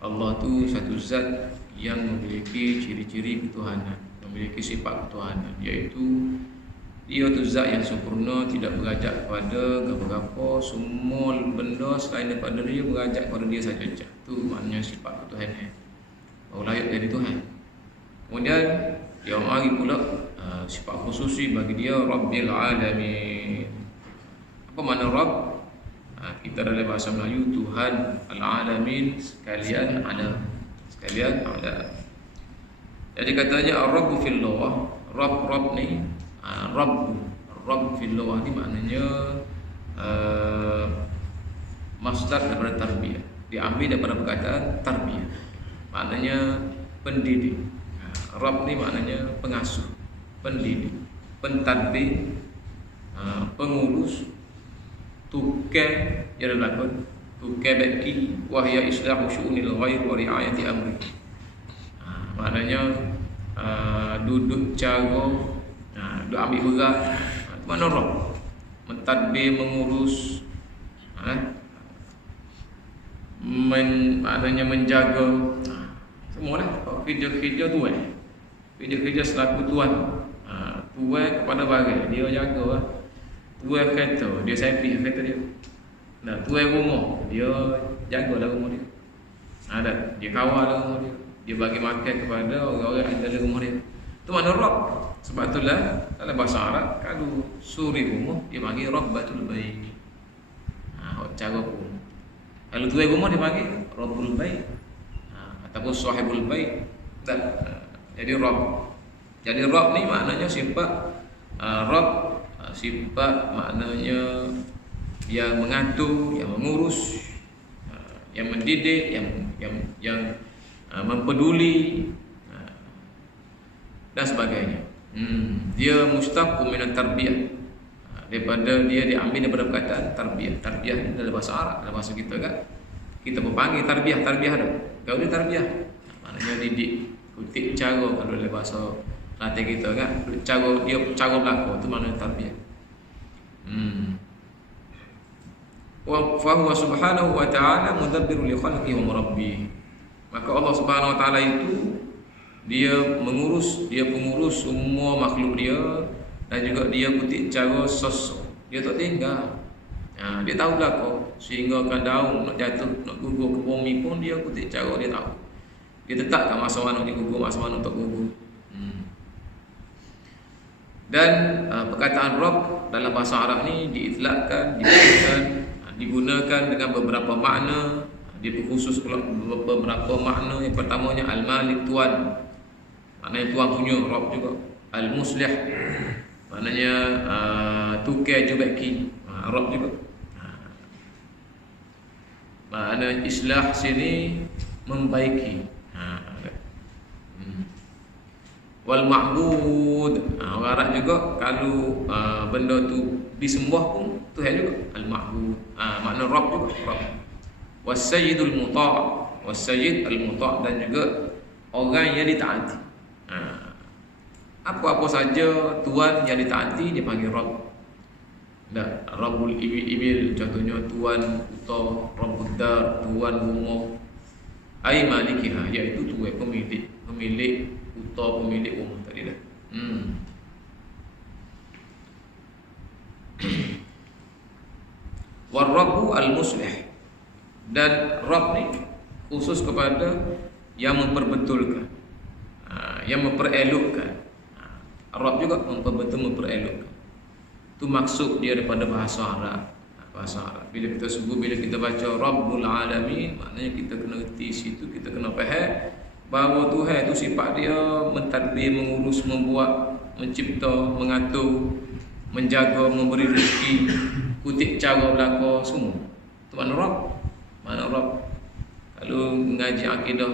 Allah tu satu zat yang memiliki ciri-ciri ketuhanan, memiliki sifat ketuhanan, iaitu dia tu zat yang sempurna, tidak berajak kepada apa-apa, semua benda selain daripada dia berajak kepada dia saja. Itu maknanya sifat ketuhanan. Baru layak jadi Tuhan. Kemudian dia mari pula sifat khususi bagi dia, Rabbil Alamin. Apa makna Rabb? Kita dalam bahasa Melayu, Tuhan Al-Alamin, sekalian ada. Jadi katanya Ar-Rabbu fil lughah, Rabb ni, Rabb fil lughah ni maknanya masdar daripada tarbiyah, diambil daripada perkataan tarbiyah, maknanya pendidik. Rabb ni maknanya pengasuh, pendidik, pentadbir, pengurus, tukang yang berlakon, tukang baki, wahya islahu syu'unil ghair wa riayati amri. Maknanya duduk cara, duduk ambil berat. Itu makna Rabb. Mentadbir, mengurus, maknanya menjaga, semualah. Kerja-kerja tu kerja-kerja selaku tuan. Tuan kepada barang, dia jaga. Tuan kereta, dia samping kereta dia. Nah, tuan rumah, dia jagalah rumah dia. Dia kawal rumah dia. Dia bagi makan kepada orang-orang yang ada dalam rumah dia. Itu makna Rabb. Sebab itulah dalam bahasa Arab, kalau suri rumah dia panggil Rabbatul Bait. Cara pun. Kalau tuan rumah dia panggil Rabbul Bait, ataupun Sahibul Bait. Jadi Rabb. Jadi Rabb ni maknanya sifat Rabb, sifat maknanya yang mengatur, yang mengurus, yang mendidik, yang mempeduli dan sebagainya. Dia mustaq min tarbiyah, daripada dia diambil daripada perkataan tarbiyah. Tarbiyah ni dalam bahasa Arab, dalam bahasa kita kan kita berpanggil tarbiyah dah. Kau ni tarbiyah maknanya didik, kutip cara. Kalau dalam bahasa latih kita kan, cara berlaku tu maknanya tarbiyah. Wa huwa subhanahu wa ta'ala mudabbiru li khalqihi wa murabbih. Maka Allah Subhanahu wa taala itu dia mengurus, dia pengurus semua makhluk dia, dan juga dia kutip cara sosok. Dia tak tinggal. Dia tahu belaka, sehingga kan daun nak jatuh, nak gugur ke bumi pun dia kutip cara, dia tahu. Dia tetapkan masa mana dia gugur, masa mana tak gugur. Dan perkataan Rabb dalam bahasa Arab ni diitlakkan, digunakan dengan beberapa makna. Dia berkhusus beberapa makna. Yang pertamanya Al-Malik, tuan, maknanya tuan punya. Rabb juga Al-Muslih, maknanya tukar jubaki. Rabb juga makna islah sini membaiki. Wal ma'bud, orang Arab juga kalau benda tu disembah pun Tuhan juga Al-Ma'bud. Makna Rabb juga Rabb. Was-sayyidul muta', was-sayyid al-muta', dan juga orang yang ditaati. Apa-apa saja tuan yang ditaati dia panggil Rabb. Rabbul ibil contohnya tuan unta, Rabbud dar, tuan rumah. Ai malikiha, iaitu tuan, pemilik unta, pemilik rumah tadi dah. War-Rabbu al-Muslih, dan Rabb ni khusus kepada yang memperbetulkan, yang memperelokkan. Rabb juga memperelokkan. Itu maksud dia daripada bahasa Arab. Bila kita sebut, bila kita baca Rabbul Alamin, maknanya kita kena reti situ, kita kena faham bahawa Tuhan itu sifat dia mentadbir, mengurus, membuat, mencipta, mengatur, menjaga, memberi rezeki, kutip cara berlaku semua. Itu makna Rabb. Makna Rabb. Kalau mengaji akidah,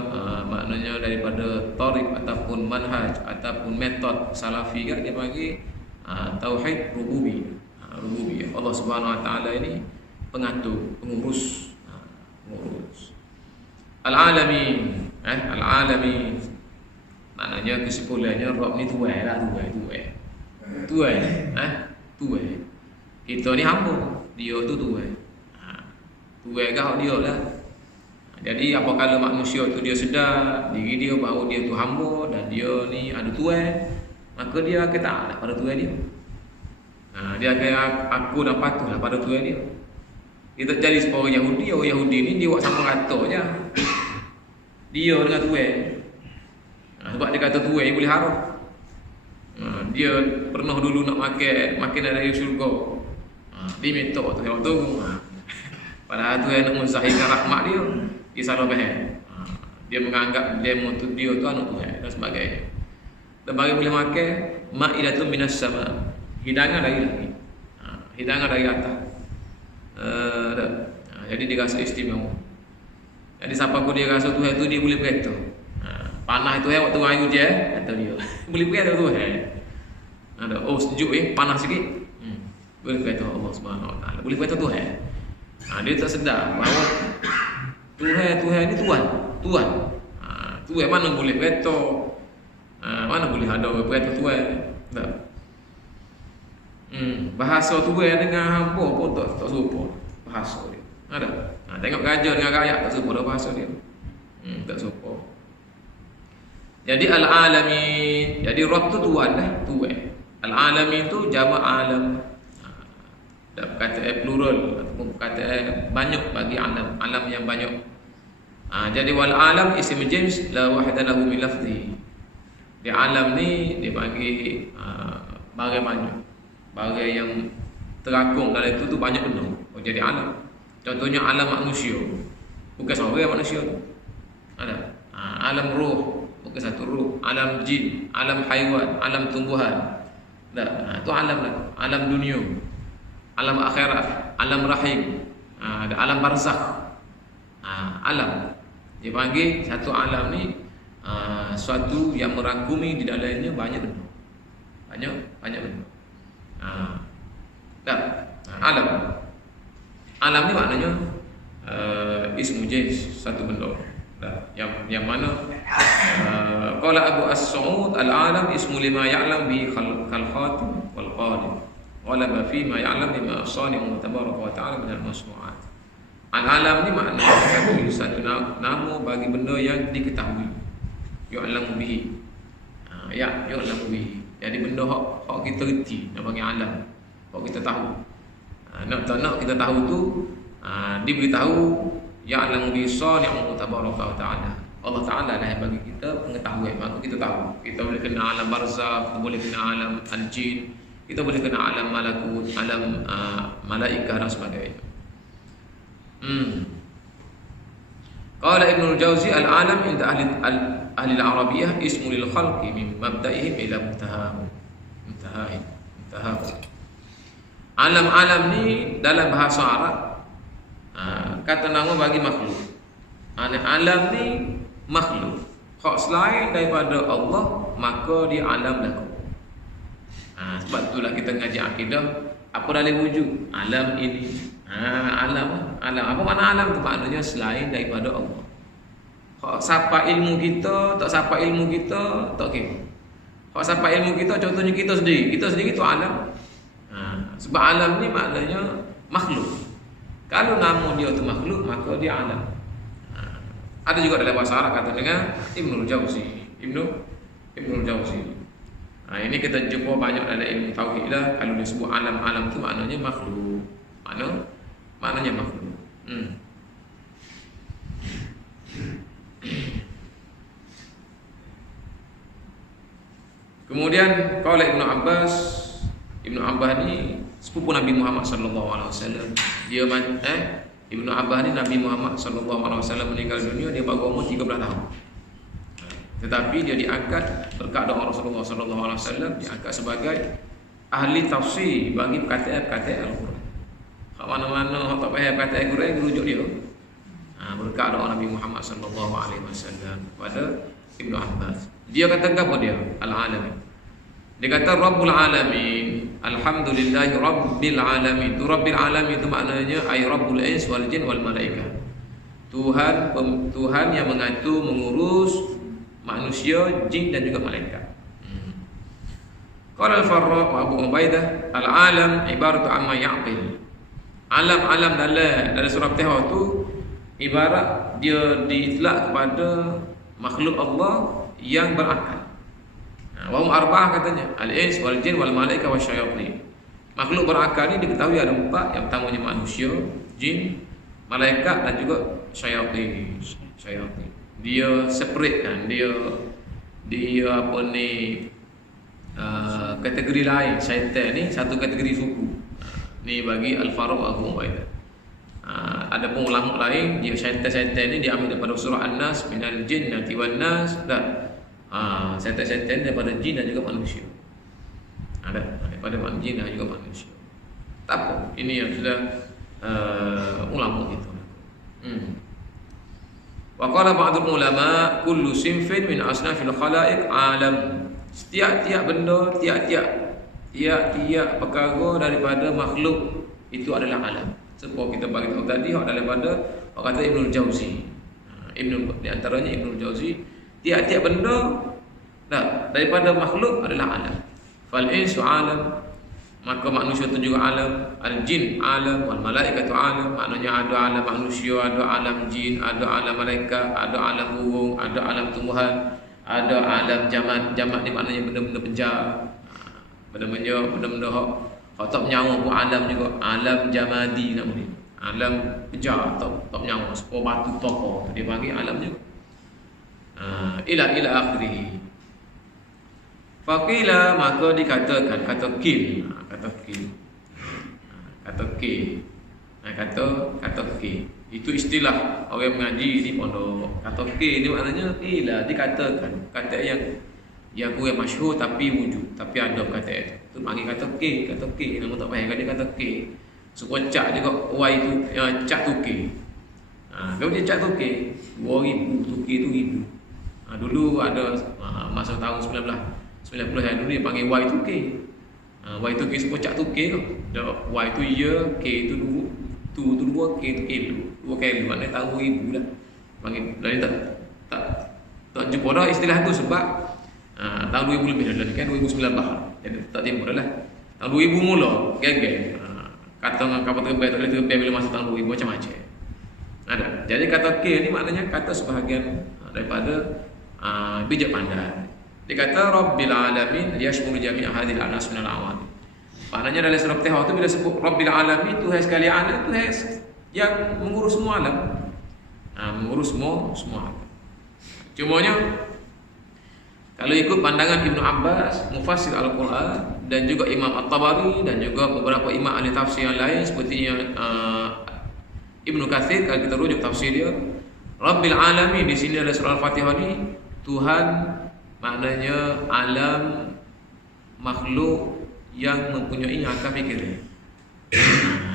maknanya daripada tariq ataupun manhaj ataupun metod salafi kan, dia panggil tauhid rububiyah. Rububiyah. Allah Subhanahu wa taala ini pengatur, pengurus. Al-Alamin, Al-Alamin. Maknanya kesimpulannya Rabb ni tuan lah, tuan. Kita ni hamba, dia tu tuan. Tuan kau dia lah. Jadi apabila manusia tu dia sedar diri dia bahawa dia tu hamba dan dia ni ada Tuhan, maka dia akan taat pada Tuhan dia. Dia akan aku dan patuhlah pada Tuhan dia. Dia tak jadi seperti orang Yahudi. Orang Yahudi ni dia buat sama rata je dia dengan Tuhan. Sebab dia kata Tuhan boleh haram. Dia pernah dulu nak makan dari syurga. Dia minta Tuhan tu. Padahal Tuhan nak menzahirkan rahmat dia. Dia salah faham. Dia menganggap demo tu dia tu anak Tuhan dan sebagainya. Dan bagi boleh makan ma'idatun minas sama, hidangan dari langit. Hidangan dari atas. Jadi dia rasa istimewa. Jadi siapa pun dia rasa Tuhan tu dia boleh berkata. Panas tu waktu air hujan kata dia. Boleh berkata Tuhan. Ada sejuk panas sikit. Boleh berkata Allah Subhanahu Wa Taala. Boleh berkata Tuhan. Dia tak sedar bahawa Tuhan ni Tuhan. Tuhan mana boleh berkata, mana boleh ada berkata Tuhan. Tak. Bahasa Tuhan dengan hamba pun tak serupa bahasa dia. Ada. Tengok raja dengan rakyat tak serupa bahasa dia. Tak serupa. Jadi al-alamin, jadi Rabb tu Tuhan lah, Tuhan. Al-alamin tu jamak alam. Dan perkataan plural ataupun perkataan banyak bagi alam, alam yang banyak. Jadi wal alam isim jamis la wahda lahu min lafzi. Di alam ni dia bagi barang banyak. Barang yang terangkum dalam itu tu banyak benda. Jadi alam. Contohnya alam manusia. Bukan seorang manusia tu. Ada. Alam roh, bukan satu roh. Alam jin, alam haiwan, alam tumbuhan. Itu alam lah. Alam dunia. Alam akhirat, alam rahim, ada alam barzakh. Alam. Dia panggil satu alam ni suatu yang merangkumi di dalamnya banyak benda. Banyak benda. Alam. Alam ni maknanya ismu jins, satu benda. Yang mana qala Abu As-Sa'ud al-alam ismu lima ya'lam bi khalqatin wal qadim. Wala ma fi ma ya'lam bima sani'u tabaraka wa ta'ala min al-masnu'at. Al-alam ni maknanya satu nama bagi benda yang diketahui. Ya'lamu bihi. Ya'lamu bihi. Jadi benda hak kita reti nak panggil alam. Hak kita tahu. Nak kita tahu tu diberitahu ya'lamu bihi sani'u tabaraka wa ta'ala. Allah Ta'ala lah yang bagi kita pengetahuan. Maka kita tahu. Kita boleh kena alam barzakh, kita boleh kena alam al-jin, kita boleh kena alam malakut, alam malaikah dan sebagainya. Qala Ibnu Al-Jauzi al-alam inda ahli al-Arabiyyah ismu lil khalqi min mabda'ihim ila muntahahum. Alam-alam ni dalam bahasa Arab kata nama bagi makhluk. Alam ni makhluk. Hak selain daripada Allah maka dia alam laku. Sebab itulah kita ngaji akidah. Apa dalam wujud? Alam ini. Alam. Apa makna alam tu? Maknanya selain daripada Allah. Hak siapa ilmu kita, tak siapa ilmu kita, tak kira. Hak siapa ilmu kita, contohnya kita sendiri. Kita sendiri tu alam. Sebab alam ni maknanya makhluk. Kalau nama dia tu makhluk, maka dia alam. Ada juga dalam bahasa Arab kata dengan Ibnu Al-Jauzi. Ibnu Al-Jauzi. Ini kita jumpa banyak dalam ilmu tauhid lah. Kalau disebut alam-alam tu maknanya makhluk. Maknanya makhluk. Kemudian qala Ibnu Abbas ni sepupu Nabi Muhammad sallallahu alaihi wasallam. Dia Ibnu Abbas ni Nabi Muhammad sallallahu alaihi wasallam meninggal dunia dia berumur 13 tahun. Tetapi dia diangkat berkat doa Rasulullah sallallahu alaihi wasallam, diangkat sebagai ahli tafsir bagi perkataan-perkataan Al-Quran. Hak mana-mana hak tak faham perkataan Al-Quran dirujuk dia. Berkat doa Nabi Muhammad sallallahu alaihi wasallam kepada Ibnu Abbas. Dia kata apa dia? Al-alamin. Dia kata Rabbul alamin. Alhamdulillahi rabbil alamin. Tu rabbil alamin itu maknanya ay rabbul ins wal jin wal malaikah. Tuhan yang mengatur mengurus manusia, jin dan juga malaikat. Qala al-Farra wa Abu Ubaidah al-alam ibaratu amma ya'qil. Alam-alam dalam surah Fatihah tu ibarat dia diitlak kepada makhluk Allah yang berakal. Wa hum arba'ah katanya, al-ins wal jin wal malaika wasyayatin. Makhluk berakal ni diketahui ada 4, yang pertamanya manusia, jin, malaikat dan juga syaitan. Dia separate kan, dia apa ni, kategori lain. Syaitan ni satu kategori suku. Ni bagi Al-Faruq Abu Ubaidah. Ada pun ulama lain, dia syaitan ni diambil daripada surah An-Nas, minal jinnati wan nas, dan syaitan daripada jin dan juga manusia. Ada daripada jin dan juga manusia. Tak apa, ini yang sudah ulama itu. Wa qala ba'dul ulama kullu sinfin min asnafil khalaiq alam. Setiap-tiap benda, tiap-tiap perkara daripada makhluk itu adalah alam. Sebab kita bagi tahu tadi daripada kata Ibnul Jauzi. Di antaranya Ibnul Jauzi, tiap-tiap benda daripada makhluk adalah alam. Fal insu alam, maka manusia itu juga alam, al-jin alam, wal malaikatu alam, maknanya ada alam manusia, ada alam jin, ada alam malaikat, ada alam burung, ada alam tumbuhan, ada alam jamat. Jamat ni maknanya benda-benda penjar, benda-benda hak tak nyawa pun alam juga, alam jamadi namanya, alam penjar tak nyawa, sepuluh batu pokok dia panggil alam juga. Ila akhirih. Faqila, maka dikatakan, kata K, itu istilah orang mengaji di pondok. Kata K ni maknanya qila, dikatakan, kata yang kurang masyhur tapi wujud, tapi ada kata itu panggil kata K, nama tak payah dia kata K. Supaya cak juga Y tu, cak tu K. Kalau dia cak tu K, 2000 tu K tu 1000. Dulu ada masa tahun 1990 yang dulu dia panggil Y2K. Y2K sebut cak tu K tu. Y tu year, K tu dulu, tu 2, K tu kilo. 2 kilo maknanya tahun 2000 dah. Panggil dari tak jumpa dah istilah tu sebab tahun 2000 lebih dah kan 2019 lah. Jadi tak timbul dah. Tahun 2000 mula geng-geng. Kata dengan kapal terbang tak boleh terbang bila masa tahun 2000 macam-macam. Ada. Jadi kata K ni maknanya kata sebahagian daripada bijak pandai. Dia kata Rabbil Alamin yashmulu jami' hadhil anas min al-awam. Maknanya dalam surah Al-Fatihah tu bila sebut Rabbil Alamin, Tuhan sekalian alam, Tuhan yang mengurus semua alam. Mengurus semua alam. Cumanya kalau ikut pandangan Ibnu Abbas, mufassir Al-Quran, dan juga Imam At-Tabari dan juga beberapa imam ahli tafsir yang lain sepertinya Ibnu Katsir, kalau kita rujuk tafsir dia, Rabbil Alamin di sini dalam surah Al-Fatihah ni Tuhan maknanya alam makhluk yang mempunyai akal fikir.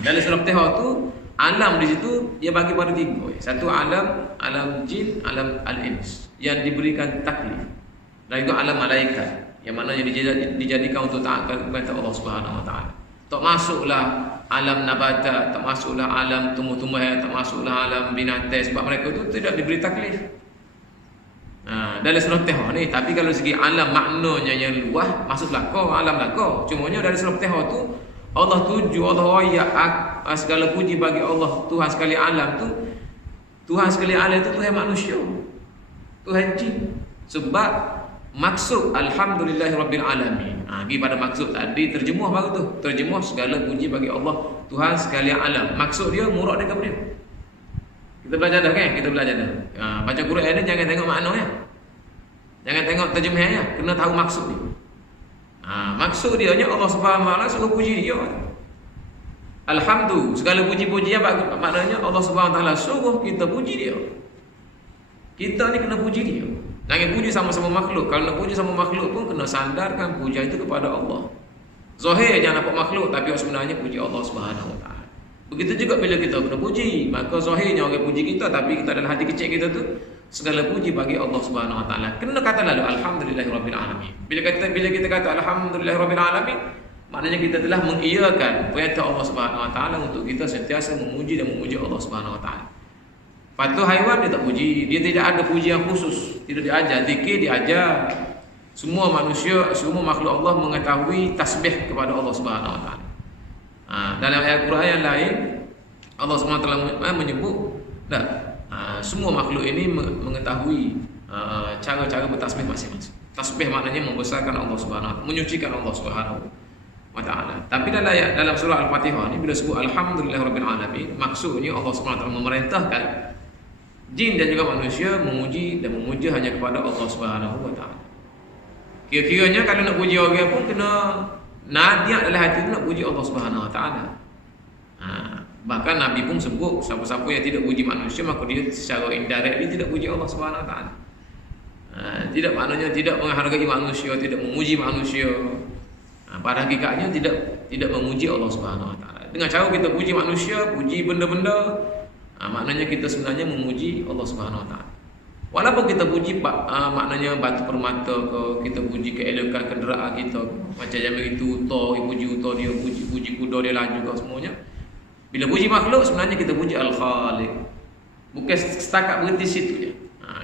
Dalam surah Al-Fatihah tu alam di situ dia bagi pada 3. Satu alam jin, alam al-ins yang diberikan taklif. Dan itu alam malaikat yang maknanya dijadikan untuk taat kepada Allah Subhanahu wa taala. Tak masuklah alam nabata, tak masuklah alam tumbuh-tumbuhan, tak masuklah alam binatang sebab mereka itu tidak diberi taklif. Dalam surah Al-Fatihah ni, tapi kalau segi alam maknanya yang luas masuklah kau alam lah kau. Cumanya dari surah Al-Fatihah tu Allah tuju, Allah royak segala puji bagi Allah Tuhan sekali alam tu. Tuhan sekali alam itu Tuhan manusia, Tuhan jin. Sebab maksud Alhamdulillahirabbil alamin. Pergi pada maksud tadi terjemuh baru tu. Terjemuh segala puji bagi Allah Tuhan sekalian alam. Maksud dia murad dia kepada dia. Kita belajar dah kan? Kita belajar dah. Baca Quran ni jangan tengok makna ya. Jangan tengok terjemahannya, kena tahu maksud dia. Maksud dia nya Allah Subhanahu wa taala suruh puji dia. Alhamdulillah, segala puji-pujian maknanya Allah Subhanahu wa taala suruh kita puji dia. Kita ni kena puji dia. Jangan puji sama-sama makhluk. Kalau nak puji sama makhluk pun kena sandarkan pujian itu kepada Allah. Zahir jangan nampak makhluk, tapi sebenarnya puji Allah Subhanahu wa taala. Begitu juga bila kita kena puji, maka zahirnya orang puji kita, tapi kita dalam hati kecil kita tu segala puji bagi Allah Subhanahu wa taala. Kena kata lalu alhamdulillahirabbil alamin. Bila kita kata alhamdulillahirabbil alamin, maknanya kita telah mengiyakan perintah Allah Subhanahu wa taala untuk kita sentiasa memuji dan memuji Allah Subhanahu wa taala. Patuh haiwan dia tak puji, dia tidak ada pujian khusus, tidak diajar, zikir diajar. Semua manusia, semua makhluk Allah mengetahui tasbih kepada Allah Subhanahu wa taala. Dalam ayat Quran yang lain Allah Subhanahu wa taala menyebut semua makhluk ini mengetahui cara-cara bertasbih masing-masing. Tasbih maknanya membesarkan Allah Subhanahu wa taala, menyucikan Allah Subhanahu wa taala. Tapi dalam surah Al-Fatihah ini bila sebut alhamdulillahirabbil alamin, maksudnya Allah Subhanahu wa taala memerintahkan jin dan juga manusia memuji dan memuja hanya kepada Allah Subhanahu wa taala. Kira-kiranya kalau nak puji orang pun kena niat dalam hati tu nak puji Allah Subhanahu wa taala. Bahkan Nabi pun sebut siapa-siapa yang tidak puji manusia maka dia secara indirect dia tidak puji Allah Subhanahu wa taala. Tidak maknanya tidak menghargai manusia, tidak memuji manusia. Pada hakikatnya tidak memuji Allah Subhanahu wa taala. Dengan cara kita puji manusia, puji benda-benda, maknanya kita sebenarnya memuji Allah Subhanahu wa taala. Walaupun kita puji maknanya batu permata ke, kita puji keelokan kenderaan kita, macam zaman itu puji uta dia, puji kuda dia laju ke semuanya. Bila puji makhluk sebenarnya kita puji Al-Khaliq. Bukan setakat berhenti situ je.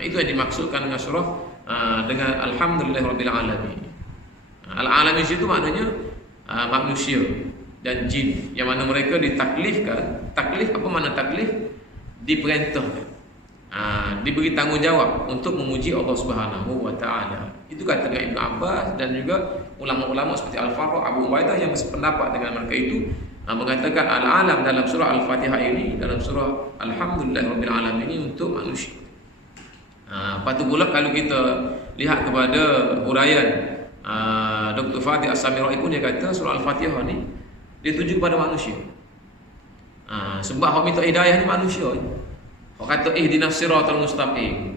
Itu yang dimaksudkan dengan surah dengan alhamdulillahirabbil alamin. Al-alamin itu maknanya manusia dan jin yang mana mereka ditaklifkan. Taklif apa makna taklif? Diperintahkan. Diberi tanggungjawab untuk memuji Allah Subhanahu wa taala. Itu kata Ibnu Abbas dan juga ulama-ulama seperti Al-Farra, Abu Ubaidah yang bersependapat dengan mereka itu mengatakan al-alam dalam surah Al-Fatihah ini, dalam surah alhamdulillahirabbil alamin ini untuk manusia. Patut pula kalau kita lihat kepada huraian Dr. Fatih As-Samirai pun dia kata surah Al-Fatihah ni dia tuju kepada manusia. Sebab hak minta hidayah ni manusia. Hak kata ihdinas siratal mustaqim.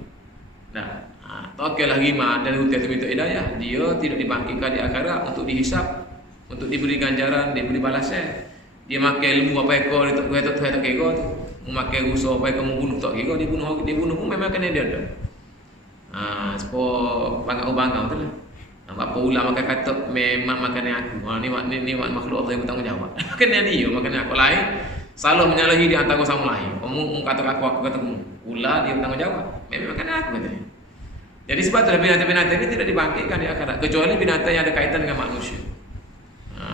Nah, takkanlah rimah dari utia tu minta hidayah, dia tidak dibangkitkan di akhirat untuk dihisap, untuk diberi ganjaran, diberi balasan. Dia makan ilmu apa ekor itu tak kira tu. Memakai rusa apa ekor membunuh tak kira, dia bunuh pun memang kena dia ada. Sebab bangau-bangau tu lah. Apa ulama makan kata memang makanan aku. Ni makhluk Allah yang bertanggungjawab. Kena dia makan aku lain. Selalu menyalahi di antara sama lain. Kamu kata aku kata kamu. Ulah dia bertanggungjawab. Memang makanan aku katanya. Jadi sebab tu binatang-binatang ini tidak dibangkitkan di akhirat kecuali binatang yang ada kaitan dengan manusia.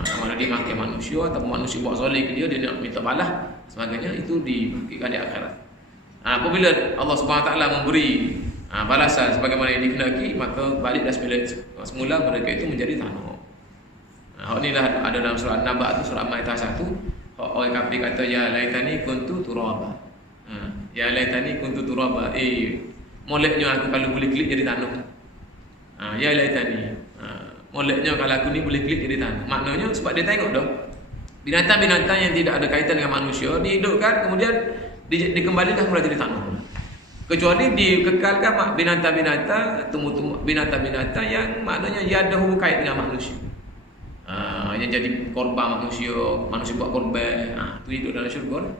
Sama ada dia makan manusia ataupun manusia buat soleh ke dia nak minta balas sebagainya, itu dibangkitkan di akhirat. Apabila Allah Subhanahu wa taala memberi balasan sebagaimana yang dikehendaki, maka baliklah semula mereka itu menjadi tanah. Hak inilah ada dalam surah An-Naba tu, surah Al-Maidah 1. Orang kafir kata ya laitani kuntu turaba. Ya laitani kuntu turaba. Moleknya aku kalau boleh klik jadi tanah. Ya laitani. Moleknya kalau aku ni boleh klik jadi tanah. Maknanya sebab dia tengok dah binatang-binatang yang tidak ada kaitan dengan manusia dihidupkan kemudian dikembalikan semula jadi tanah. Kecuali dikekalkan binatang-binatang, tumbuh-tumbuh binatang-binatang yang maknanya ia ada hubungan kait dengan manusia. Yang jadi korban manusia buat korban, tu hidup dalam syurga.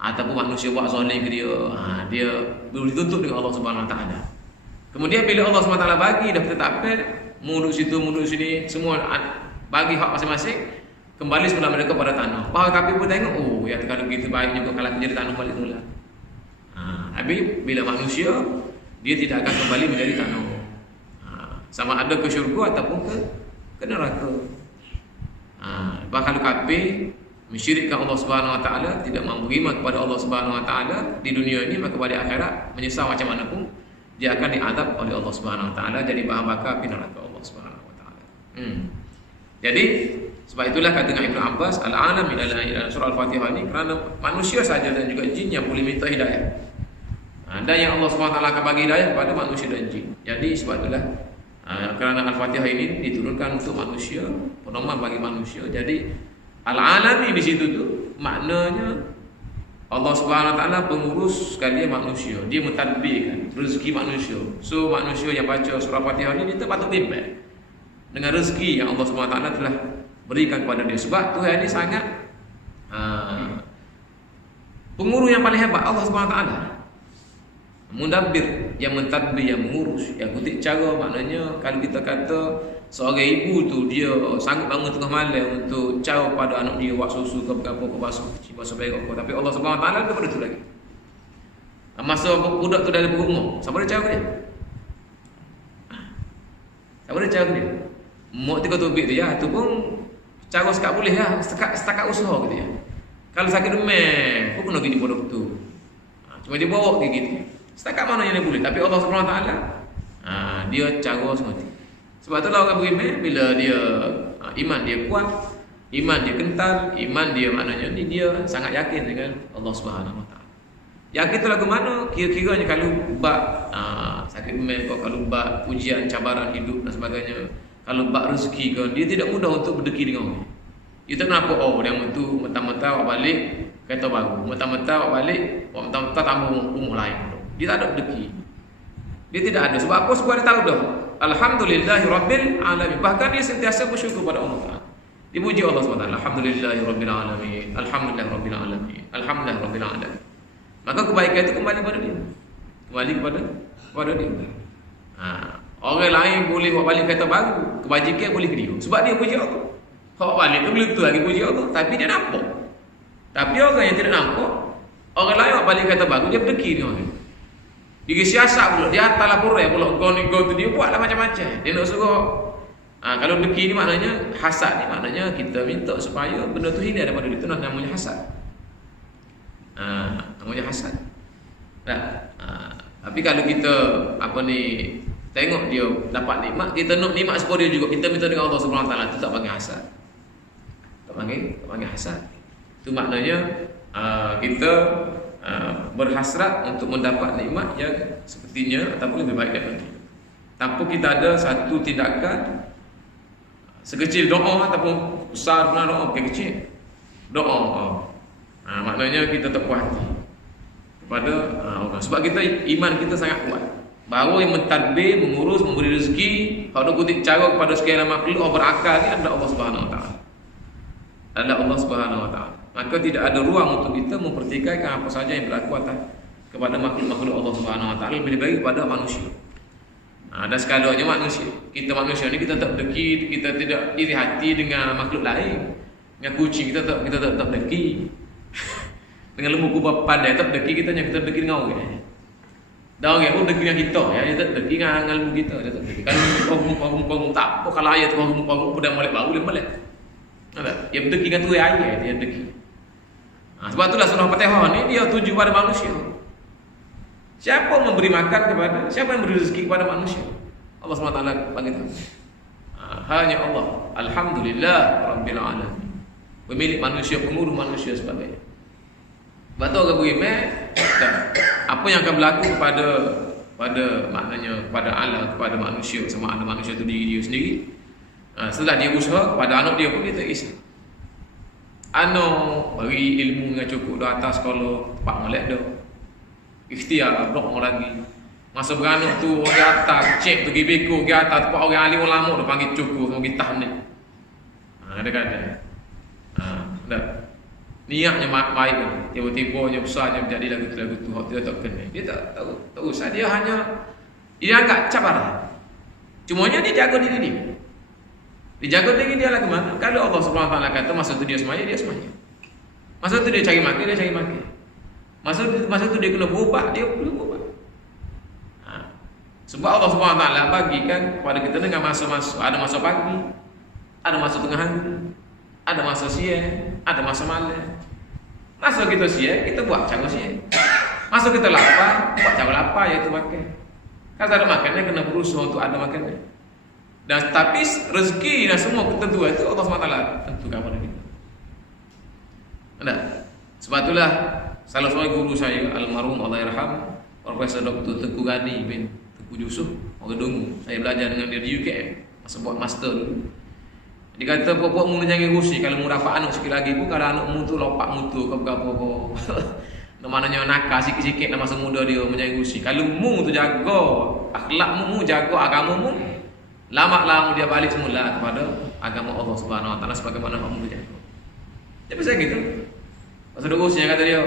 Ataupun manusia buat zalim ke dia, dia boleh dituntut dengan Allah Subhanahu wa taala. Kemudian bila Allah Subhanahu wa taala bagi dah ketetapan, mulut situ, mulut sini, semua bagi hak masing-masing, kembali semula mereka pada tanah. Bahawa kafir pun tengok, oh ya kalau begitu baik juga kalau menjadi tanah balik semula. Habis bila manusia dia tidak akan kembali menjadi tanah. Sama ada ke syurga ataupun ke neraka. Bahkan kafir mensyirikkan Allah Subhanahu wa taala, tidak mampu iman kepada Allah Subhanahu wa taala di dunia ini, maka pada akhirat menyesal macam mana pun dia akan diadab oleh Allah Subhanahu wa taala jadi bahan bakar api neraka Allah Subhanahu wa taala. Jadi sebab itulah kata Ibnu Abbas al-alam dalam surah Al-Fatihah ini kerana manusia saja dan juga jin yang boleh minta hidayah. Dan yang Allah Subhanahu wa taala akan bagi hidayah kepada manusia dan jin. Jadi sebab itulah kerana Al-Fatihah ini diturunkan untuk manusia, pedoman bagi manusia. Jadi al-alami di situ tu maknanya Allah Subhanahu wa taala pengurus sekalian manusia. Dia mentadbirkan rezeki manusia. So manusia yang baca surah Fatihah ini dia patut bimbang dengan rezeki yang Allah Subhanahu wa taala telah berikan kepada dia. Sebab Tuhan ini sangat pengurus yang paling hebat, Allah Subhanahu wa taala. Mudabbir, yang mentadbir, yang mengurus. Yang kutip cara maknanya kalau kita kata seorang ibu tu dia sanggup bangun tengah malam untuk cara pada anak dia buat susu ke apa ke basuh berak ke, tapi Allah Subhanahu wa taala daripada tu lagi. Masa budak tu dari perut mak, siapa dia cara dia? Siapa dia cara dia? Mak tiga tubik tu ya, tu pun cara sekat boleh lah, setakat usaha gitu ya. Kalau sakit demam, pun kena pergi pada tu. Tiba-tiba bawa gigit. Setakat mana yang dia boleh. Tapi Allah SWT dia cara seperti. Sebab itulah orang beriman bila dia iman dia kuat, iman dia kental, iman dia maknanya ni dia sangat yakin dengan Allah Subhanahu Wa Taala. Yakin tu lagu mana? Kira-kiranya kalau bab sakit iman, kalau bab ujian, cabaran hidup dan sebagainya, kalau bab rezeki kan, dia tidak mudah untuk berdeki dengan orang. Dia tak nampak dia tu mentah-mentah awak balik kereta baru, mentah-mentah awak balik, awak mentah-mentah tambah rumah lain. Dia tak ada berdeki. Dia tidak ada. Sebab apa? Sebab dia tahu dah. Alhamdulillahi Rabbil Alamin. Bahkan dia sentiasa bersyukur pada Allah Ta'ala. Dipuji Allah SWT. Alhamdulillahi Rabbil Alamin. Alhamdulillah Rabbil Alamin. Alhamdulillah Rabbil Alamin. Maka kebaikan itu kembali pada dia. Kembali kepada dia. Orang lain boleh buat balik kata baru, kebajikan boleh ke dia. Sebab dia puji Allah. Kalau balik tu belum tu lagi puji Allah. Tapi dia nampak. Tapi orang yang tidak nampak, orang lain buat balik kata baru, dia berdeki dia orang. Dia siasat pula, dia hantar laporan pula, kau tu dia buatlah macam-macam. Dia nak suruh kalau deki ni maknanya, hasad ni maknanya kita minta supaya benda tu hilang daripada dia. Itu namanya hasad. Namanya hasad. Tapi kalau kita tengok dia dapat nikmat, kita nak nikmat seperti dia juga, kita minta dengan Allah Subhanahu Wa Taala, itu tak panggil hasad. Tak panggil hasad. Itu maknanya kita berhasrat untuk mendapat nikmat yang sepertinya ataupun lebih baik daripada itu. Tanpa kita ada satu tindakan sekecil doa ataupun besar pun doa, bukan kecil. Doa. Maknanya kita tak puas hati kepada orang. Sebab kita iman kita sangat kuat. Bahawa yang mentadbir, mengurus, memberi rezeki, kalau kutip cara kepada sekian makhluk berakal ni adalah Allah Subhanahu Wa Taala. Adalah Allah Subhanahu Wa Taala. Maka tidak ada ruang untuk kita mempertikaikan apa saja yang berlaku atas kepada makhluk-makhluk Allah Subhanahu Wa Taala, lebih baik kepada manusia. Dan sekadanya manusia, kita manusia ni kita tak berdeki, kita tidak iri hati dengan makhluk lain. Dengan kucing kita tak berdeki. Dengan lembu kubah pandai tak berdeki, kita berdeki dengan orang. Dan orang pun berdeki dengan kita, ya, dia tak berdeki dengan lembu kita, dia tak berdeki. Kalau kau tak apa, kalau ayat kau pedang molek baru dia molek. Dia berdeki dengan tu ayat, dia berdeki. Sebab itulah surah Fatihah ni dia tuju pada manusia. Siapa memberi makan kepada, siapa yang beri rezeki kepada manusia? Allah SWT bagi tahu. Hanya Allah. Alhamdulillah Rabbil Alamin. Pemilik manusia, pengurus manusia sebagainya. Sebab tu orang beriman, apa yang akan berlaku kepada maknanya kepada alam, kepada manusia, sama ada manusia itu diri dia sendiri. Setelah dia usaha kepada anak dia pun dia tak kisah. Anak bagi ilmu dengan cukup dah atas sekolah, tempat molek dah. Ikhtiar doa lagi. Masa beranak tu orang atas cek tu pergi beko ke atas tempat orang alim ulama dah panggil cukup semua kita ni. Ada kata. Dah. Niatnya baik kan. Tiba-tiba nya besarnya menjadi lagu tu dia tak kena. Dia tak usah, dia hanya dia anggap cabaran. Cumanya dia jaga diri dia. Dijaga diri dia lah ke mana? Kalau Allah Subhanahu Wa Taala kata masa tu dia semaya, dia semaya. Masa tu dia cari makan, dia cari makan. Masa tu dia kena berubat, dia perlu berubat. Sebab Allah Subhanahu Wa Taala bagikan kepada kita dengan masa-masa. Ada masa pagi, ada masa tengah hari, ada masa siang, ada masa malam. Masa kita siang, kita buat cara siang. Masa kita lapar, buat cara lapar, iaitu makan. Kalau tak ada makannya, kena berusaha untuk ada makannya. Dan tapi rezeki dan semua ketentuan itu Allah SWT tentukan pada kita. Ada. Sebab itulah salah seorang guru saya almarhum Allah yarham, Profesor Dr. Tengku Ghani bin Tengku Yusuf, orang Dungu. Saya belajar dengan dia di UKM masa buat master dulu. Dia kata pokok mu jangan rusi kalau mu dapat anak sikit lagi pun, kalau anak mu tu lopak mutu ke apa-apa. Namanya nakal sikit-sikit dalam masa muda dia menjadi rusi. Kalau mu tu jaga akhlak mu, jaga agama mu, lama-lama dia balik semula kepada agama Allah Subhanahu Wa Taala sebagaimana kamu berjaga. Tapi saya gitu. Pasal urusnya kata dia,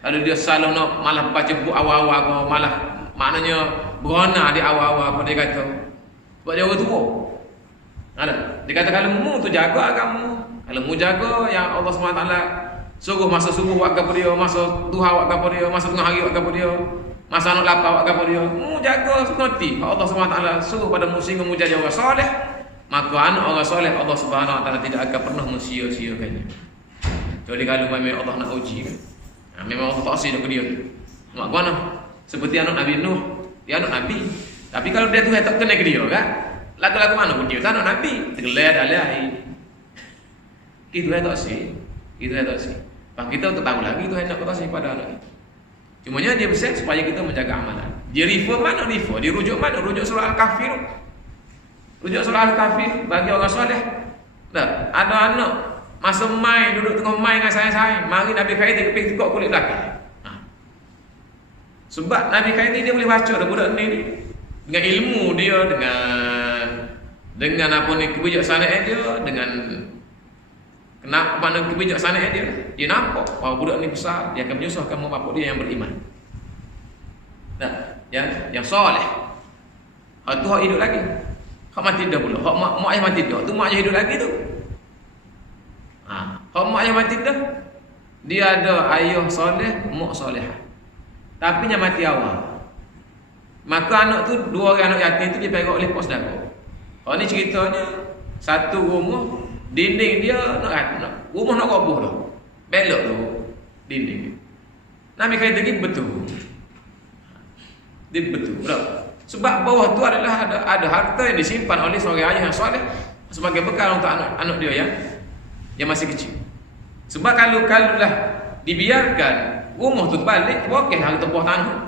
kalau dia salah nak malah baca buku awal-awal, malah maknanya berona di awal-awal apa dia kata. Sebab dia orang tua. Ada. Dia kata kalau mu tu jaga agama, kalau mu jaga yang Allah Subhanahu Wa Taala suruh masa subuh buat apa dia, masa duha buat apa dia, masa tengah hari buat apa dia, masa anak lapar buat apa dia, mu jaga seperti Allah Subhanahu Wa Taala suruh pada musim mu jadi orang soleh, maka anak orang soleh Allah Subhanahu Wa Taala tidak akan pernah mensia-siakannya. Jadi kalau memang Allah nak uji, memang Allah tak asyik dengan dia. Mak kono. Seperti anak Nabi Nuh, dia anak Nabi. Tapi kalau dia tu tak kena ke dia kan? Lagu-lagu mana pun dia tak anak Nabi. Tergelar dalai. Itu tak sih. Itu tak sih. Bang kita untuk tahu lagi itu hendak kita sih pada anak kita. Cumanya dia besar supaya kita menjaga amalan. Dia refer mana refer? Dia rujuk mana? Rujuk surah Al-Kahfi. Rujuk surah Al-Kahfi bagi orang soleh. Dah, ada anak masa main duduk tengah main dengan saya. Mari Nabi Khairi kepik tekuk kulit belakang. Sebab Nabi Khairi dia boleh baca dah budak ni dengan ilmu dia, dengan apa ni kebijaksanaan dia, dengan kenapa mana kebijaksanaan dia nampak bahawa budak ni besar, dia akan menyusahkan mak bapak dia yang beriman. Nah, yang soleh. Hak tu hak hidup lagi. Hak mati dah pula. Hak mak ayah mati dah. Tu mak ayah hidup lagi tu. Hak mak ayah mati dah. Dia ada ayah soleh, mak solehah. Tapi dia mati awal. Maka anak tu, dua orang anak yatim tu dia pegang oleh pos dago. Oh ni ceritanya satu rumah, dinding dia rumah nak roboh dah. Belok tu dinding. Nabi kata lagi betul. Dia betul. Sebab bawah tu adalah ada harta yang disimpan oleh seorang ayah yang soleh sebagai bekal untuk anak dia yang masih kecil. Sebab kalau lah dibiarkan rumah tu balik, bokeh harta buah tanah.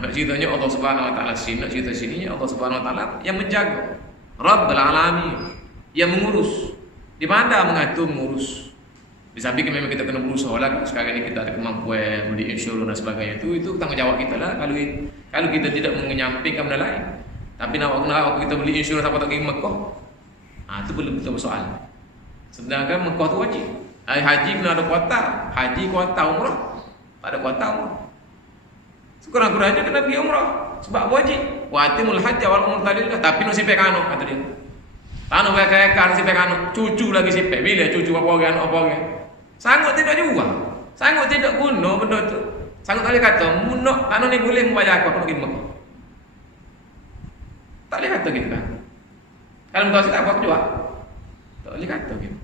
Nak ceritanya Allah Subhanahu Wa Taala sini, nak cerita sini Allah Subhanahu Wa Taala yang menjaga, Rabbul Alamin, yang mengurus. Di mana mengatur mengurus. Di samping memang kita kena berusaha lah. Sekarang ni kita ada kemampuan beli insurans dan sebagainya. Itu tanggungjawab kita lah. Kalau kita tidak menyampingkan benda lain. Tapi nak kita beli insurans apa tak pergi Mekah, itu belum betul soal. Sedangkan Mekah tu wajib. Haji kena ada kuota, haji kuota umrah. Tak ada kuota umrah. Sekurang-kurangnya kena pergi umrah sebab wajib. Wa atimul hajj wal umrah lillah. Tapi nak sipek kanok kata dia. Tanah kaya sipek kanok, cucu lagi sipek. Bila cucu apa orang? Sanggup tidak juga. Sanggup tidak guna benda tu. Sanggup tak boleh kata, munak tanah ni boleh membayar aku nak pergi Mekah. Tak boleh kata gitu kan. Kalau tahu tak apa juga. Tak boleh kata gitu.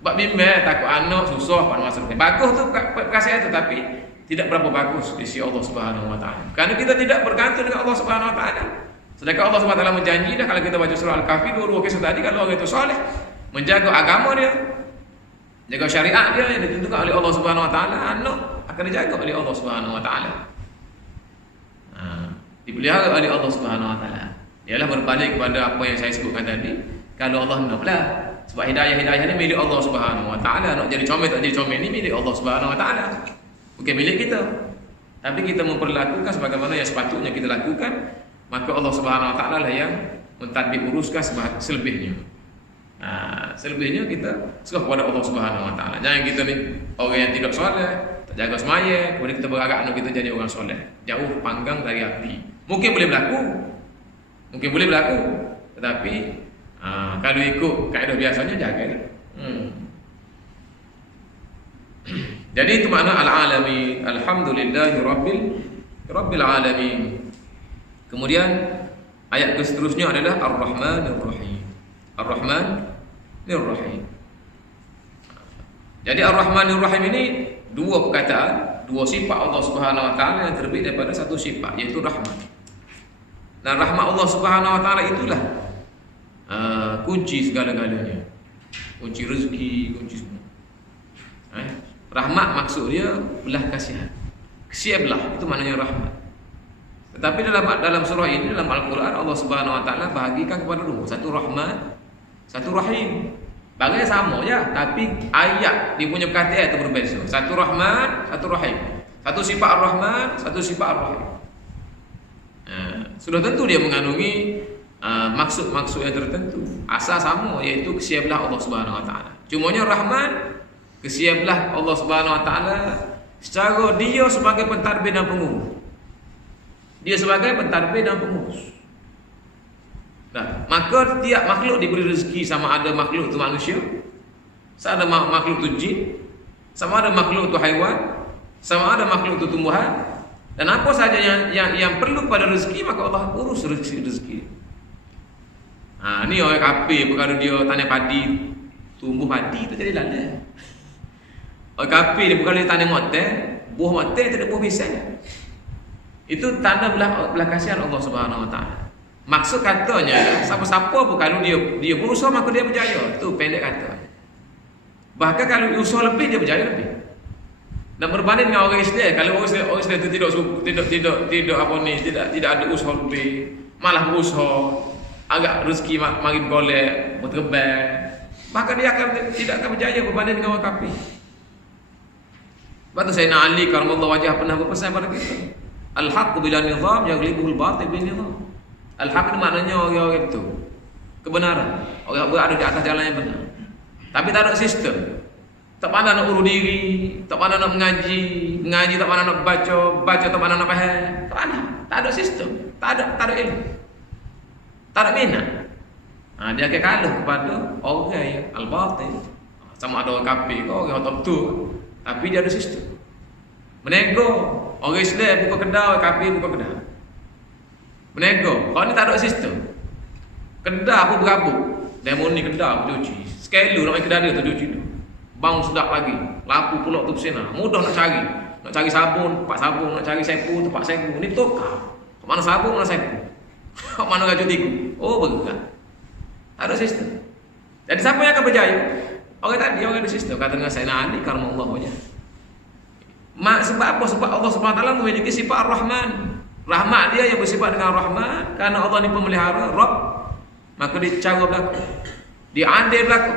Sebab bimbang takut anak susah pada masa ni. Bagus tu perkasihan tu tapi tidak berapa bagus di sisi Allah Subhanahu Wa Taala. Karena kita tidak bergantung dengan Allah Subhanahu Wa Taala. Sedangkan Allah Subhanahu Wa Taala menjanji dah kalau kita baca surah Al-Kahfi dua kisah tadi, kalau orang itu soleh, menjaga agama dia, jaga syariat dia yang ditentukan oleh Allah Subhanahu Wa Taala, anak akan dijaga oleh Allah Subhanahu Wa Taala. Dipelihara oleh Allah Subhanahu Wa Taala. Ialah berbalik kepada apa yang saya sebutkan tadi. Kalau Allah naklah. Sebab hidayah ni milik Allah Subhanahu Wa Taala. Nak jadi comel tak jadi comel ni milik Allah Subhanahu Wa Taala. Bukan milik kita. Tapi kita memperlakukan sebagaimana yang sepatutnya kita lakukan, maka Allah Subhanahu Wa Taala lah yang mentadbir uruskan selebihnya. Selebihnya kita serah kepada Allah Subhanahu Wa Taala. Jangan kita ni orang yang tidak soleh, tak jaga semaya, kemudian kita berharap anak kita jadi orang soleh. Jauh panggang dari api. Mungkin boleh berlaku. Tetapi kalau ikut kaedah biasanya jaga ni. Jadi itu makna al-alamin. Alhamdulillahi rabbil alamin. Kemudian ayat seterusnya adalah Ar-Rahmanir Rahim. Ar-Rahmanir Rahim. Jadi Ar-Rahmanir Rahim ini dua perkataan, dua sifat Allah Subhanahu Wa Taala yang terbit daripada satu sifat, yaitu rahmat. Dan rahmat Allah Subhanahu Wa Taala itulah kunci segala-galanya. Kunci rezeki, kunci semua. Rahmat maksud dia belah kasihan. Kesian belah, itu maknanya rahmat. Tetapi dalam surah ini, dalam Al-Quran, Allah Subhanahu Wa Taala bahagikan kepada dua, satu rahmat, satu rahim. Bagainya sama je, tapi ayat dia punya perkataan itu berbeza. Satu rahmat, satu rahim. Satu sifat ar-Rahman, satu sifat ar-Rahim. Sudah tentu dia mengandungi maksud-maksud yang tertentu. Asal sama, iaitu kesian belah Allah Subhanahu Wa Taala. Cumanya rahman, kesian belah Allah Subhanahu Wa Taala secara dia sebagai pentadbir dan pengurus. Dia sebagai pentadbir dan pengurus. Nah, maka tiap makhluk diberi rezeki, sama ada makhluk itu manusia, sama ada makhluk itu jin, sama ada makhluk itu haiwan, sama ada makhluk itu tumbuhan, dan apa saja yang perlu pada rezeki, maka Allah urus rezeki. Ni orang kafir perkara dia tanam padi, tumbuh padi itu jadi lala. Orang kafir dia perkara dia tanam motor, Buah mati tidak buah pisang. Itu tanda belah kasihan Allah Subhanahu wa taala. Maksud katanya, siapa-siapa pun kalau dia berusaha maka dia berjaya. Itu pendek kata. Bahkan kalau usaha lebih dia berjaya lebih. Dan berbanding dengan orang Islam, kalau orang Islam itu tidak apa ni, tidak ada usaha lebih, malah berusaha agak rezeki makin golek, berterbang, maka dia tidak akan berjaya berbanding dengan orang kafir. Batu Sayyidina Ali karamallahu wajhah pernah berpesan pada kita, al-haq bila nizam yaghlibuhul batil bin nizam. Al-haq maknanya orang itu kebenaran, orang berada di atas jalan yang benar. Tapi tak ada sistem. Tak pandai nak urus diri, tak pandai nak mengaji tak pandai nak baca tak pandai nak faham. Tak pandai. Tak ada sistem, tak ada ilmu. Tak ada minat. Dia akan kalah kepada orang yang al-batil. Sama ada orang kafir ke orang betul. Tapi dia ada sistem. Menego, orang Islam buka kedai, kafir buka kedai. Menego, kalau ni tak ada sistem. Kedai apa berabuk. Demo ni kedai apa cuci. Sekali nak main kedai dia tu cuci tu. Bang sedap lagi. Lapu pulak tu bersena. Mudah nak cari. Nak cari sabun, tempat sabun, nak cari sepu, tempat sepu. Ni tukar. Mana sabun, mana sepu. Mana gaju tiku. Oh, bergerak. Tak ada sistem. Jadi siapa yang akan berjaya? Orang tadi, orang ada sistem. Kata dengan Sayyidina Ali karamallah wajhah. Sebab apa? Sebab Allah Subhanahu wa taala memiliki sifat Ar-Rahman. Rahmat dia yang bersifat dengan Rahman. Karena Allah ni pemelihara, Rabb. Maka dia cara berlaku. Dia adil berlaku.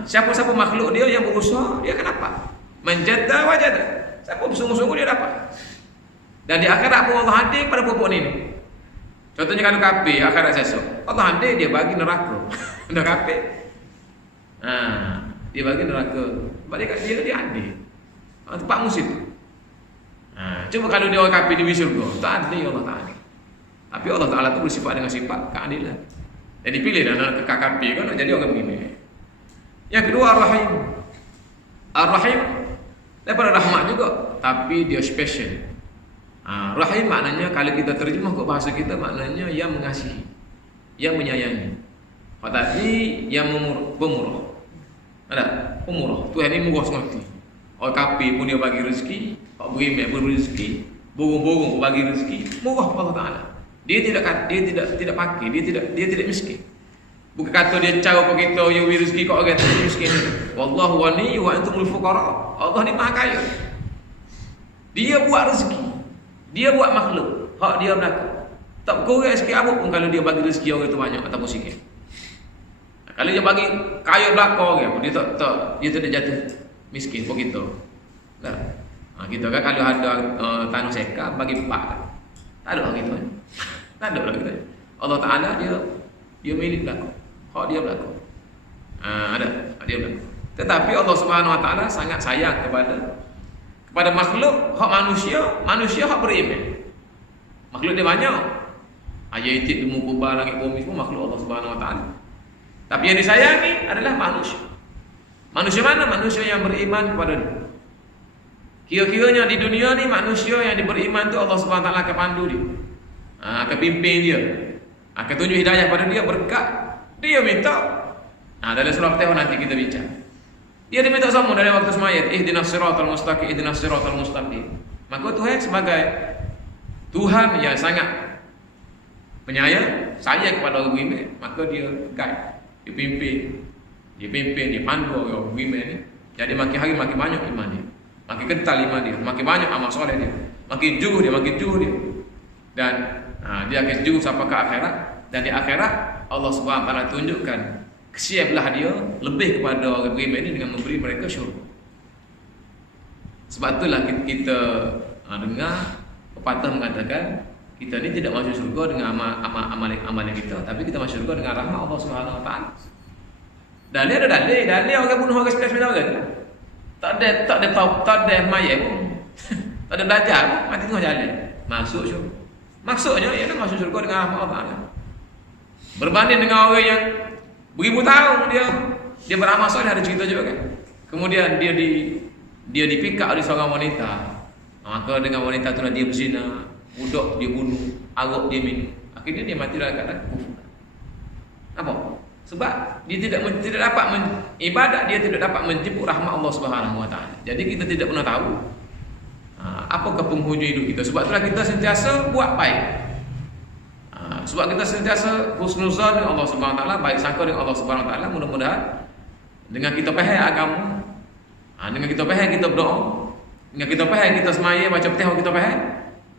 Siapa-siapa makhluk dia yang berusaha, dia akan dapat. Menjadda wajada. Siapa bersungguh-sungguh dia dapat. Dan di akhirat pun Allah hadir pada pokok ini. Contohnya kalau kafir akhirat esok, Allah hadir dia bagi neraka. Dah kafir. Dia bagi neraka. Balik kat dia hadir. Tempat musim. Cuba kalau dia orang kafir di syurga, tak adil Allah Taala. Tapi Allah Taala tu bersifat dengan sifat keadilan. Jadi pilih dan nak kekal kafir kan nak jadi orang begini. Yang kedua Ar-Rahim. Ar-Rahim daripada rahmat juga, tapi dia special. Rahim maknanya kalau kita terjemah ke bahasa kita maknanya yang mengasihi, yang menyayangi. Kalau tadi yang pemurah. Ada pemurah. Tuhan ini murah sangat. Orang kafir pun dia bagi rezeki, orang beriman pun rezeki, borong-borong pun bagi rezeki, murah Allah Taala. Dia tidak pakai, dia tidak miskin. Bukan kata dia cara apa kita yang rezeki kat orang tu miskin. Wallahu ghani wa antumul fuqara. Allah ni Maha Kaya. Dia buat rezeki. Dia buat makhluk. Hak dia berlaku. Tak kurang sikit apa pun kalau dia bagi rezeki orang tu banyak ataupun sikit. Kalau dia bagi kaya belaka orang pun dia tidak jatuh miskin pun kita. Nah, kita kan kalau ada tanah seka bagi 4. Tak ada gitu kan. Tak ada lah kita. Allah Taala dia milik belaka. Hak dia berlaku. Ada hak dia berlaku. Tetapi Allah Subhanahu wa taala sangat sayang kepada makhluk, hak manusia hak beriman. Makhluk dia banyak. Ayat itu ilmu kubah langit bumi semua makhluk Allah Subhanahu wa taala. Tapi yang disayangi adalah manusia. Manusia mana? Manusia yang beriman kepada dia. Kira-kiranya di dunia ni manusia yang beriman tu Allah Subhanahu wa taala akan pandu dia. Akan pimpin dia. Akan tunjuk hidayah pada dia berkat dia minta. Dalam surah Al-Fatihah nanti kita bincang. Dia diminta semua dari waktu semayat, ihdinas siratal mustaqim, ihdinas siratal mustaqim. Maka Tuhan sebagai Tuhan yang sangat penyayang, sayang kepada orang beriman, maka dia guide, dia pimpin, dia pandu orang beriman ni. Jadi makin hari makin banyak iman dia, makin kental iman dia, makin banyak amal soleh dia, makin jauh dia. Dan dia akan jauh sampai ke akhirat. Dan di akhirat Allah Subhanahu wa taala tunjukkan kesiap belah dia lebih kepada orang beriman ini dengan memberi mereka syurga. Sebab itulah kita dengar pepatah mengatakan kita ni tidak masuk syurga dengan amalan kita, tapi kita masuk syurga dengan rahmat Allah Subhanahu wa taala. Dalil ada dalil orang bunuh orang 19 orang. Tak ada mayat pun. Tak ada belajar pun, mati tengah jalan. Masuk syurga. Maksudnya ialah masuk syurga dengan rahmat Allah Taala. Berbanding dengan orang yang beribu tahun dia beramal soleh, ada cerita juga kan. Kemudian dia dipikak oleh seorang wanita. Maka dengan wanita tu dia berzina, budak dia bunuh, arak dia minum. Akhirnya dia mati dalam keadaan kufur. Apa? Sebab dia tidak dapat ibadat, dia tidak dapat menjemput rahmat Allah Subhanahu wa taala. Jadi kita tidak pernah tahu apakah penghujung hidup kita. Sebab itulah kita sentiasa buat baik. Sebab kita sentiasa husnuzan dengan Allah Subhanahu Wa Taala, baik sangka dengan Allah Subhanahu Wa Taala. Mudah-mudahan dengan kita faham agama, dengan kita faham kita berdoa, dengan kita faham kita semaya baca Fatihah kita faham.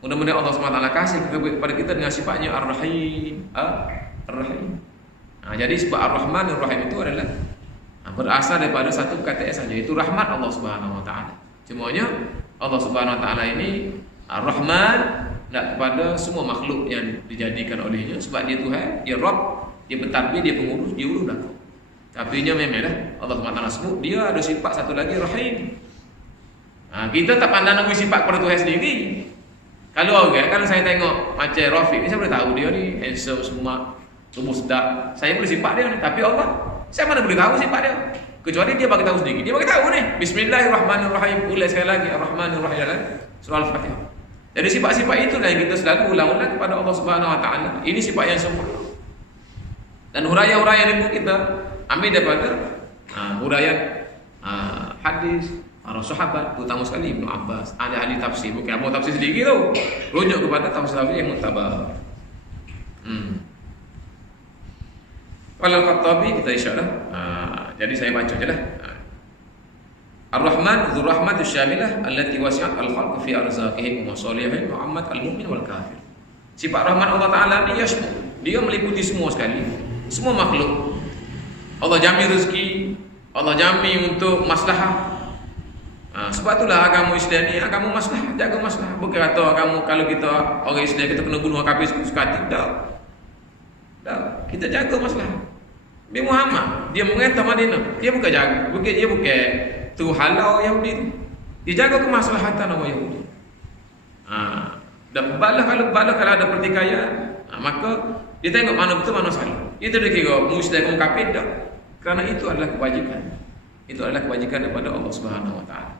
Mudah-mudahan Allah Subhanahu Wa Taala kasih kepada kita dengan sifatnya Ar-Rahim, Ar-Rahim. Jadi sebab Ar-Rahman Ar-Rahim itu adalah berasal daripada satu perkataan saja, itu rahmat Allah Subhanahu Wa Taala. Semuanya Allah Subhanahu Wa Taala ini Ar-Rahman kepada semua makhluk yang dijadikan olehnya, sebab dia Tuhan, dia Rabb, dia pentadbir, dia pengurus, dia urus belaka. Tapi nya memanglah Allah Subhanahu Wa Taala sebut dia ada sifat satu lagi Rahim. Kita tak pandang nama sifat pada Tuhan sendiri. Kalau saya tengok macam Rafiq ni, saya boleh tahu dia ni handsome semua, tubuh sedap. Saya boleh sifat dia ni, tapi Allah saya mana boleh tahu sifat dia. Kecuali dia bagi tahu sendiri. Dia bagi tahu ni. Bismillahirrahmanirrahim. Ulang sekali lagi Ar-Rahmanir-Rahim dalam surah Al-Fatihah. Jadi sifat-sifat itulah yang kita selalu ulang-ulang kepada Allah Subhanahu Wa Taala. Ini sifat yang sempurna. Dan huraian-huraian ini kita ambil daripada huraian hadis para sahabat, terutama sekali Ibnu Abbas, ahli tafsir, bukan mau tafsir sendiri tu. Rujuk kepada tafsir yang muktabar. Kalau Al-Khattabi kita isyarat. Jadi saya baca je lah. Ar-Rahman dzur rahmatus syamilah allati wasi'at al-khalq fi arzaqihim wa salihihim Muhammad al-mu'min wal kafir. Sifat rahmat Allah Taala ni dia meliputi semua sekali, semua makhluk. Allah jamin rezeki, Allah jamin untuk maslahah. Sebab itulah agama Islam ni agama maslahah, jaga maslahah. Bukan kata agama kalau kita orang Islam kita kena bunuh kafir suka hati, tak. Kita jaga maslahah. Nabi Muhammad dia mengata Madinah, dia bukan jaga, dia bukan tu halau Yahudi tu. Dia jaga kemaslahatan orang Yahudi. Dan kalau ada pertikaian, maka dia tengok mana betul mana salah. Itu dia kira Muslim kaum kafir dah. Kerana itu adalah kewajiban. Itu adalah kewajiban daripada Allah Subhanahu Wa Taala.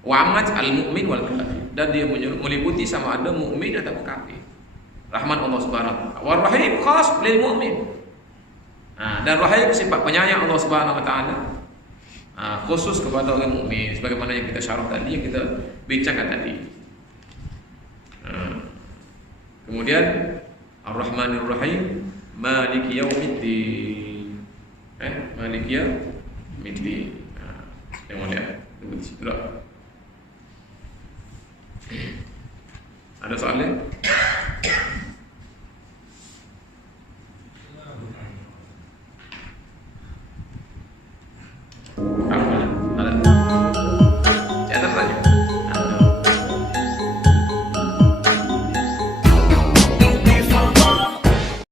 Wa amat al-mu'min wal kafir, dan dia meliputi sama ada mukmin atau kafir. Rahmat Allah Subhanahu Wa Taala. Wa rahim khas lil mu'min. Dan rahim sifat penyayang Allah Subhanahu Wa Taala khusus kepada orang mukmin, sebagaimana yang kita syarah tadi, yang kita bincangkan tadi. Kemudian Ar-Rahmanir Rahim, Maliki Yaumiddin. Maliki Yaumiddin. Yang mulia. Tunggu di situ. Ada soalan?